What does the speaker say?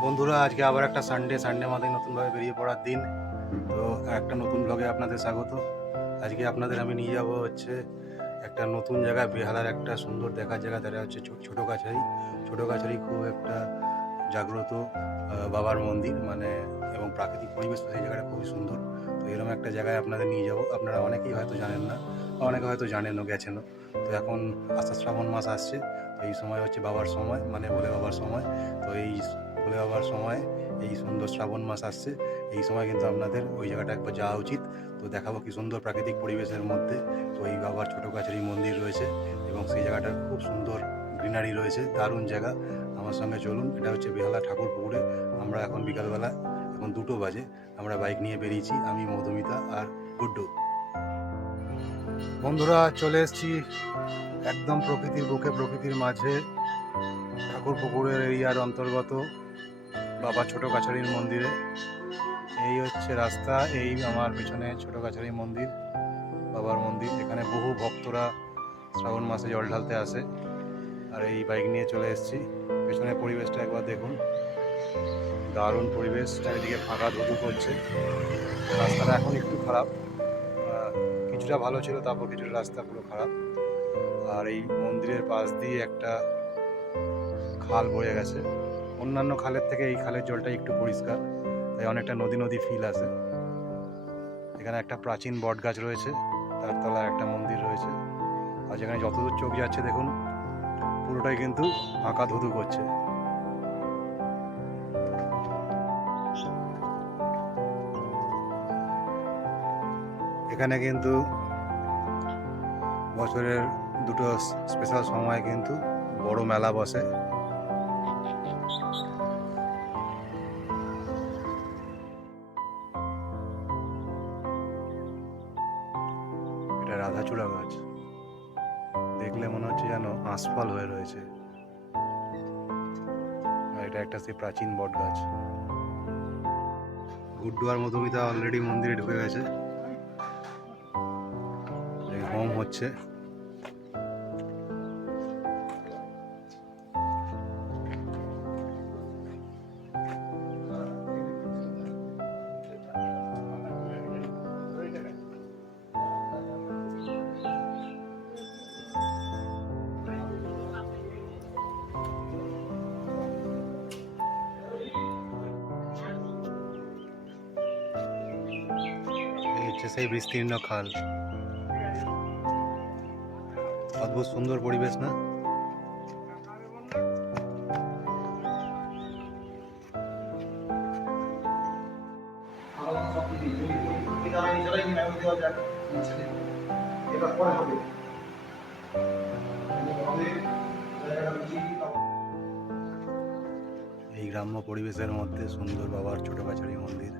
বন্ধুরা, আজকে আবার একটা সানডে মাথায় নতুনভাবে বেরিয়ে পড়ার দিন। তো একটা নতুন ব্লগে আপনাদের স্বাগত। আজকে আপনাদের আমি নিয়ে যাব হচ্ছে একটা নতুন জায়গায়, বেহালার একটা সুন্দর দেখার জায়গা। দেখা হচ্ছে ছোটো কাছারি। ছোটো কাছারি খুব একটা জাগ্রত বাবার মন্দির, মানে এবং প্রাকৃতিক পরিবেশ সেই জায়গাটা খুবই সুন্দর। তো এরকম একটা জায়গায় আপনাদের নিয়ে যাব। আপনারা অনেকেই হয়তো জানেন না, অনেকে হয়তো জানেনও, গেছেনও। তো এখন শ্রাবণ মাস আসছে। তো এই সময় হচ্ছে বাবার সময়, মানে ভোলে বাবার সময়। তো এই ভোলে বাবার সময় এই সুন্দর শ্রাবণ মাস আসছে। এই সময় কিন্তু আপনাদের ওই জায়গাটা একবার যাওয়া উচিত। তো দেখাবো কি সুন্দর প্রাকৃতিক পরিবেশের মধ্যে ওই বাবার ছোটো কাছারি মন্দির রয়েছে, এবং সেই জায়গাটার খুব সুন্দর গ্রিনারি রয়েছে, দারুণ জায়গা। আমার সঙ্গে চলুন। এটা হচ্ছে বেহালা ঠাকুর পুকুরে। আমরা এখন বিকালবেলা, এখন 2টো বাজে। আমরা বাইক নিয়ে বেরিয়েছি, আমি, মধুমিতা আর গুড্ডু। বন্ধুরা, চলে এসেছি একদম প্রকৃতির বুকে, প্রকৃতির মাঝে, ঠাকুর পুকুরের এরিয়ার অন্তর্গত বাবা ছোটো কাছারির মন্দিরে। এই হচ্ছে রাস্তা, এই আমার পেছনে ছোটো কাছারি মন্দির, বাবার মন্দির। এখানে বহু ভক্তরা শ্রাবণ মাসে জল ঢালতে আসে। আর এই বাইক নিয়ে চলে এসেছি। পেছনের পরিবেশটা একবার দেখুন, দারুণ পরিবেশ। চারিদিকে ফাঁকা ধুধু করছে। রাস্তাটা এখন একটু খারাপ, কিছুটা ভালো ছিল, তারপর কিছুটা রাস্তা পুরো খারাপ। আর এই মন্দিরের পাশ দিয়ে একটা খাল বয়ে গেছে। অন্যান্য খালের থেকে এই খালের জলটা একটু পরিষ্কার, তাই অনেকটা নদী নদী ফিল আসে। এখানে একটা প্রাচীন বট গাছ রয়েছে, তার তলায় একটা মন্দির রয়েছে। আর যেখানে যতদূর চোখ যাচ্ছে দেখুন, পুরোটাই কিন্তু ফাঁকা ধুধু করছে। এখানে কিন্তু বছরের দুটো স্পেশাল সময় কিন্তু বড় মেলা বসে। এটা রাধাচূড়া গাছ, দেখলে মনে হচ্ছে যেন আঁশফল হয়ে রয়েছে। আর এটা একটা সেই প্রাচীন বট গাছ। গুড্ডু আর মধুমিতা অলরেডি মন্দিরে ঢুকে গেছে, হোম হচ্ছে। এই হচ্ছে সেই বিস্তীর্ণ খাল। অদ্ভুত সুন্দর পরিবেশ না? এই গ্রাম্য পরিবেশের মধ্যে সুন্দর বাবার ছোটো কাছারি মন্দির।